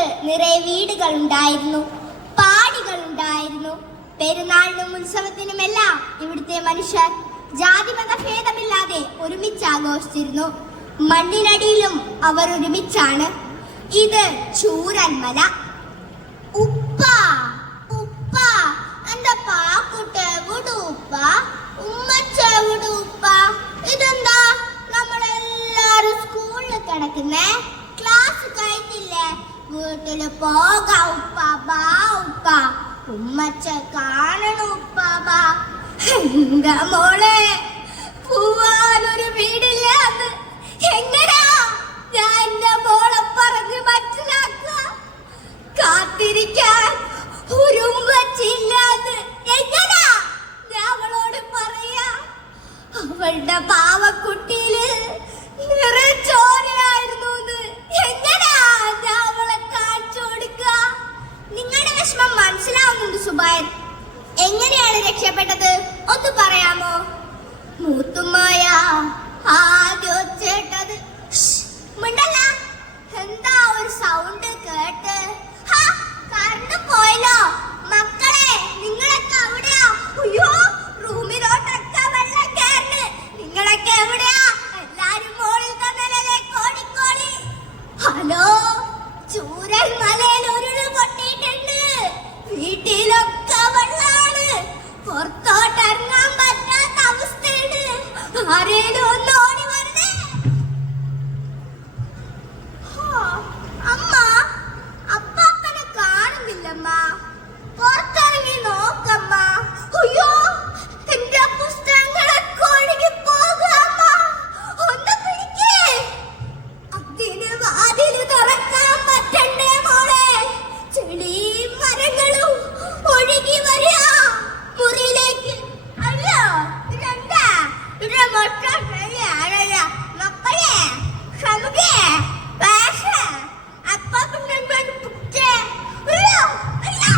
കാലത്ത് നിറയെ വീടുകൾ ഉണ്ടായിരുന്നു പാടികൾ ഉണ്ടായിരുന്നു പെരുന്നാളിനും ഉത്സവത്തിനുമെല്ലാം ഇവിടുത്തെ മനുഷ്യർ ജാതിമത ഭേദമില്ലാതെ ഒരുമിച്ച് ആഘോഷിച്ചിരുന്നു. മണ്ണിനടിയിലും അവർ ഒരുമിച്ചാണ്. ഇത് ചൂരന്മല. ഉപ്പ ഉപ്പ എന്റെ പാക്കുട്ട് ഉമ്മച്ച എവിടെ ഉപ്പ. ഇതെന്താ? നമ്മളെല്ലാരും സ്കൂളിൽ കിടക്കുന്നേ. ക്ലാസ് കഴിഞ്ഞില്ലേ വീട്ടിൽ പോകാം ഉപ്പാബ ഉപ്പ. ഉമ്മച്ച കാണണു ഉപ്പാബ എന്താ മോളെ? പോവാനൊരു വീടില്ല അത് എങ്ങനാ? ഞാൻ എന്റെ മോളെ പറഞ്ഞ് മനസ്സിലാക്കുക. കാത്തിരിക്കാൻ ഒരു എങ്ങനാ? ഞാൻ അവളോട് പറയാ. അവളുടെ പാവക്കുട്ടിയിൽ രക്ഷപ്പെട്ടത് ഒന്ന് പറയാമോ? മൂത്തുമായ മരങ്ങളും ഒഴുകി വരിക മുറിയിലേക്ക്. അല്ലോ ഇതെന്താ? ഇത് മൊത്തം ശരിയാണല്ലോ മക്കളെ ഷമുകേ ഭാഷ അയ്യോ അയ്യോ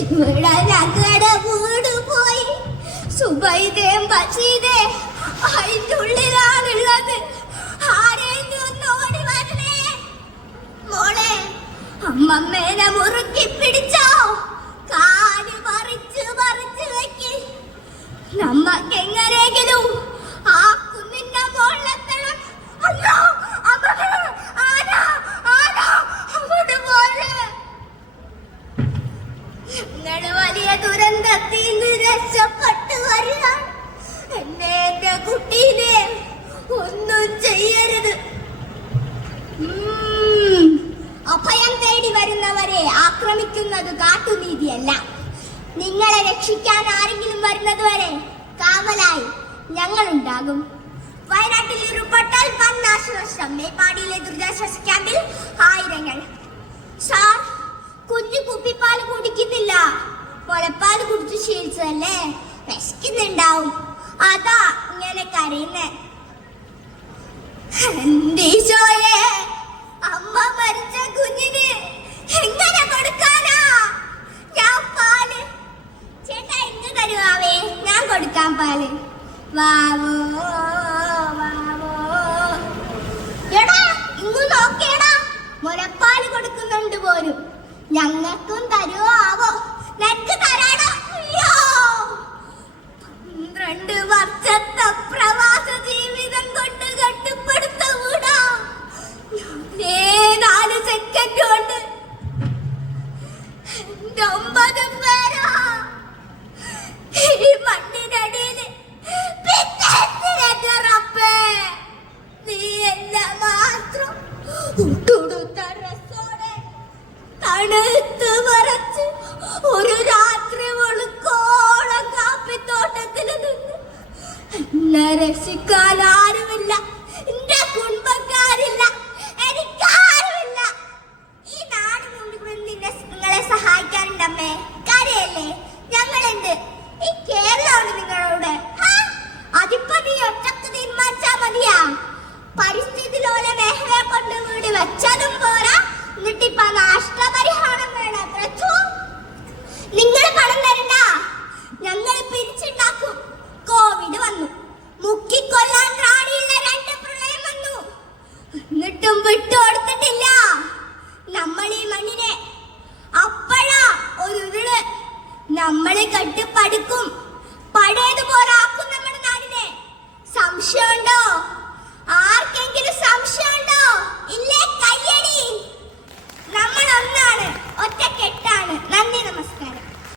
ഇവിടെ ഞങ്ങളുടെ വീട് പോയി. സുബൈദേം ബഷീദേ അതിന്റെ ഉള്ളിലാണുള്ളത്. നമ്മക്ക് ആ ചെയ്യരുത്. അഭയം തേടി വരുന്നവരെ ആക്രമിക്കുന്നത് കാട്ടുനീതിയല്ല. നിങ്ങളെ രക്ഷിക്കാൻ ആരെങ്കിലും വരുന്നത് വരെ കാവലായി. ഞങ്ങളുണ്ടാകും. വയനാട്ടിൽ ഉരുൾപൊട്ടൽ വൻ നാശനഷ്ടം മേപ്പാടിയിലെ ദുരിതാശ്വാസ ക്യാമ്പിൽ ആയിരങ്ങൾ. സാർ കുഞ്ഞു കുപ്പിപ്പാൽ കുടിക്കുന്നില്ല. മുലപ്പാൽ കുടിച്ച് ശീലിച്ചതല്ലേ? വിശക്കുന്നുണ്ടാവും. അതാ ഇങ്ങനെ കരയുന്നേ. എന്തീശോയെ പാൽ. വാവോ എടാ ഇങ്ങു നോക്കേടാ മുലപ്പാൽ കൊടുക്കുന്നുണ്ട് പോലും. ഞങ്ങൾക്കും തരുവോ? വെളുക്കോളം Shonda.